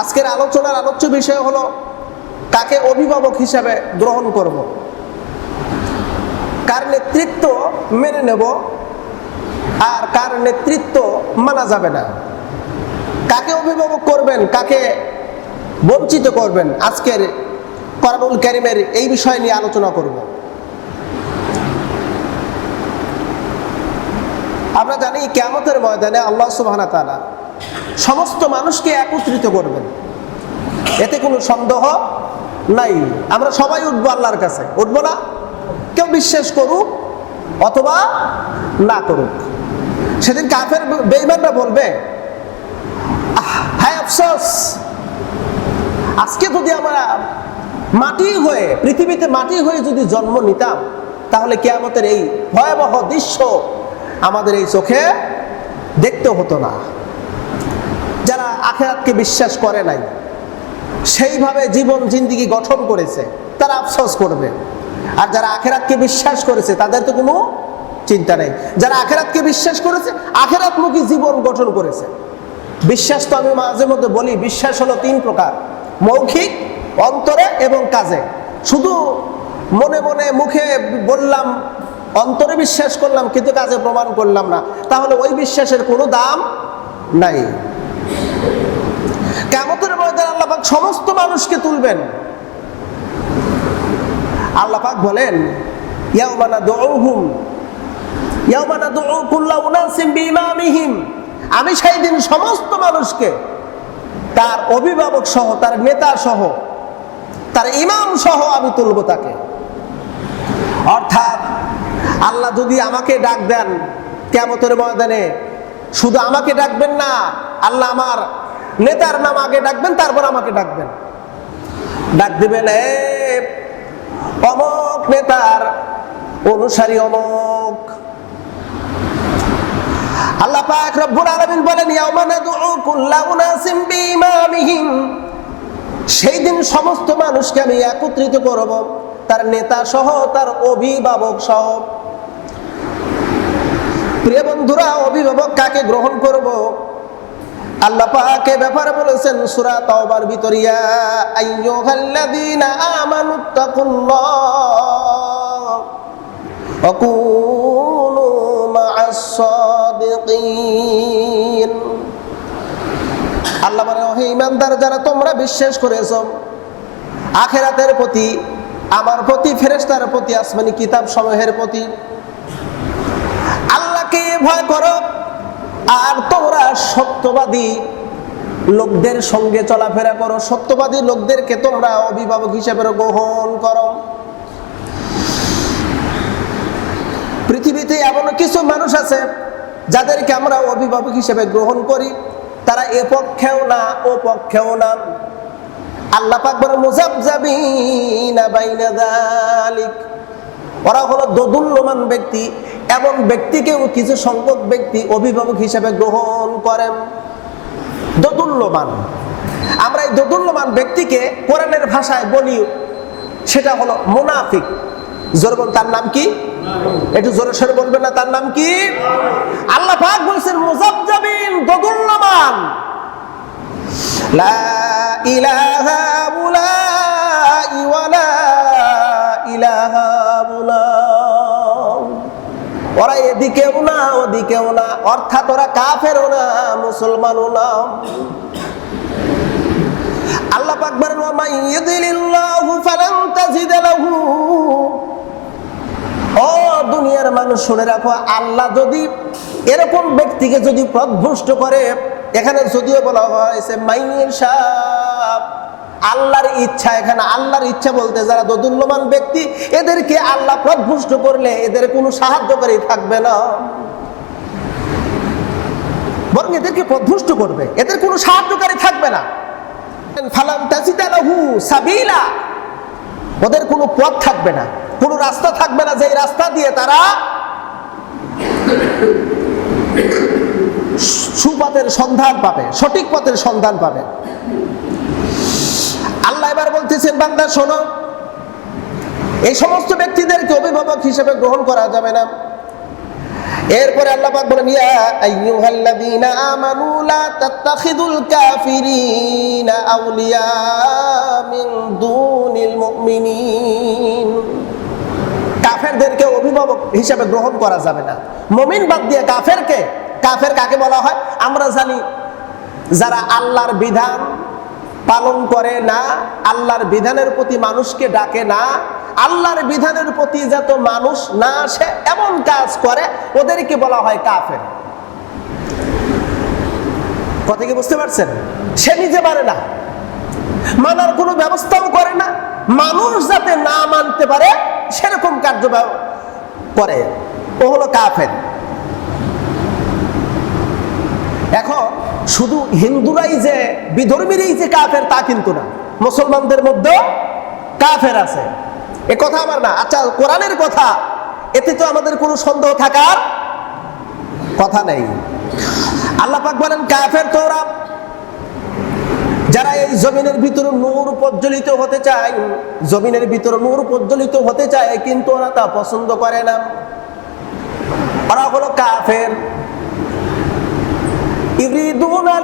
আজকের আলোচনার আলোচ্য বিষয় হলো কাকে অভিভাবক হিসাবে গ্রহণ করব? কার নেতৃত্ব মেনে নেব আর কার নেতৃত্ব মানা যাবে না? কাকে অভিভাবক করবেন, কাকে বঞ্চিত করবেন? আজকের করানুল ক্যারিমের এই বিষয় নিয়ে আলোচনা করব। আমরা জানি কেমতের ময়দানে আল্লাহ সুবাহানা তালা সমস্ত মানুষকে একত্রিত করবেন। এতে কোনো সন্দেহ নাই। আমরা সবাই উঠবো আল্লাহর কাছে। উঠবো না? কেউ বিশ্বাস করুক অথবা না করুক। সেদিন কাফের বেইমানরা বলবে "আহ, হায় আফসোস! আজকে যদি আমরা মাটি হয়ে পৃথিবীতে মাটি হয়ে যদি জন্ম নিতাম তাহলে কেয়ামতের এই ভয়াবহ দৃশ্য আমাদের এই চোখে দেখতে হতো না। যারা আখেরাতকে বিশ্বাস করে নাই, সেইভাবে জীবন জিন্দিগি গঠন করেছে, তারা আফসোস করবে। আর যারা আখেরাতকে বিশ্বাস করেছে, তাদের তো কোনো চিন্তা নেই। যারা আখেরাতকে বিশ্বাস করেছে, আখেরাতমুখী জীবন গঠন করেছে। বিশ্বাস তো আমি মাঝে মধ্যে বলি, বিশ্বাস হলো তিন প্রকার। মৌখিক, অন্তরে এবং কাজে। শুধু মনে মনে মুখে বললাম, অন্তরে বিশ্বাস করলাম, কিন্তু কাজে প্রমাণ করলাম না। তাহলে ওই বিশ্বাসের কোনো দাম নাই। সমস্ত মানুষকে তুলবেন। আল্লাপাক বলেন আমি সেই দিন সমস্ত মানুষকে, তার অভিভাবক সহ, তার নেতা সহ, তার ইমাম সহ আমি তুলব তাকে। অর্থাৎ আল্লাহ যদি আমাকে ডাক দেন কেমতের ময়দানে শুধু আমাকে ডাকবেন না, আল্লাহ আমার নেতার নাম আগে ডাকবেন, তারপর আমাকে ডাকবেন। ডাক দিবেন অমক নেতার অনুসারী অমক। আল্লাহ পাক রব্বুল বলেন, ইয়াউমা নাদউ সেই দিন সমস্ত মানুষকে আমি একত্রিত করব, তার নেতা সহ, তার অভিভাবক সহ। প্রিয় বন্ধুরা, অভিভাবক কাকে গ্রহণ করব? আল্লাহ পাকে ব্যাপারে বলেছেন, সূরা তাওবার ভিতরিয়া আইয়ুহাল্লাযীনা আমানুত্তাকুল্লাহ ওয়া কুনু মা'আস সাদিকিন আল্লাহ মানে হে ইমানদার যারা তোমরা বিশ্বাস করেছ, আখেরাতের প্রতি, আমার প্রতি, ফেরেশতার প্রতি, আসমানি কিতাব সমূহের প্রতি, আল্লাহকে ভয় করো। আর তোমরা সত্যবাদী লোকদের সঙ্গে চলাফেরা করো। সত্যবাদী লোকদেরকে তোমরা অভিভাবক হিসেবে গ্রহণ করো। পৃথিবীতে এমন কিছু মানুষ আছে, যাদেরকে আমরা অভিভাবক হিসেবে গ্রহণ করি। তারা এ পক্ষেও না, ও পক্ষেও না। আল্লাহ বাইনা ওরা হলো দোদুল্যমান ব্যক্তি। এমন ব্যক্তিকেও কিছু সংখ্যক ব্যক্তি অভিভাবক হিসেবে গ্রহণ করেন। দোদুল্যমান। আমরা এই দোদুল্যমান ব্যক্তিকে কোরআনের ভাষায় বলি, সেটা হলো মুনাফিক। বল তার নাম কি? একটু জোরে সরে বলবেন না, তার নাম কি? আল্লাহ পাক বলছেন মুজাবজাবিন দোদুল্যমান। লা ইলাহা ওরা এদিকেও না, ওদিকেও না। অর্থাৎ ওরা কাফেরও না, মুসলমানও না। দুনিয়ার মানুষ, শুনে রাখো, আল্লাহ যদি এরকম ব্যক্তিকে যদি পথভ্রষ্ট করে, এখানে যদিও বলা হয়েছে মাইনের সাপ আল্লাহর ইচ্ছা এখানে, আল্লাহর ইচ্ছা বলতে যারা দোদুল্যমান ব্যক্তি, এদেরকে আল্লাহ পথভ্রষ্ট করলে এদের কোনো সাহায্যকারী থাকবে না। বরং এদেরকে পথভ্রষ্ট করবে, এদের কোনো সাহায্যকারী থাকবে না। ফালাম ওদের কোনো পথ থাকবে না, কোনো রাস্তা থাকবে না যে রাস্তা দিয়ে তারা সুপথের সন্ধান পাবে, সঠিক পথের সন্ধান পাবে। বলতেছেন বান্দা, শোনো, এই সমস্ত ব্যক্তিদেরকে অভিভাবক হিসেবে গ্রহণ করা যাবে না। এরপরে আল্লাহ কাফিরিনা আউলিয়া কাফেরদেরকে অভিভাবক হিসাবে গ্রহণ করা যাবে না। মমিন বাদ দিয়ে কাফেরকে, কাফের কাকে বলা হয়? আমরা জানি, যারা আল্লাহর বিধান পালন করে না, আল্লাহর বিধানের প্রতি মানুষকে ডাকে না, আল্লাহর বিধানের প্রতি যত মানুষ না আসে, এমন কাজ করে, ওদেরকে বলা হয় কাফের। কথা কি বুঝতে পারছেন? সে নিজে পারে না। মানার কোনো ব্যবস্থাও করে না। মানুষ যাতে না মানতে পারে, সেরকম কার্য করে। ও হলো কাফের এখন শুধু হিন্দুরাই যে, বিধর্মীরই যে কাফের তা কিন্তু না। মুসলমানদের মধ্যেও কাফের আছে। এ কথা আমার না। আচ্ছা কোরআনের কথা, এতে তো আমাদের কোনো সন্দেহ থাকার কথা নেই। আল্লাহ পাক বলেন, কাফের তো ওরা, যারা এই জমিনের ভিতরে নূর প্রজ্বলিত হতে চায়, জমিনের ভিতরে নূর প্রজ্বলিত হতে চায়, কিন্তু ওরা তা পছন্দ করে না। ওরা হলো কাফের। ইউরিদুনা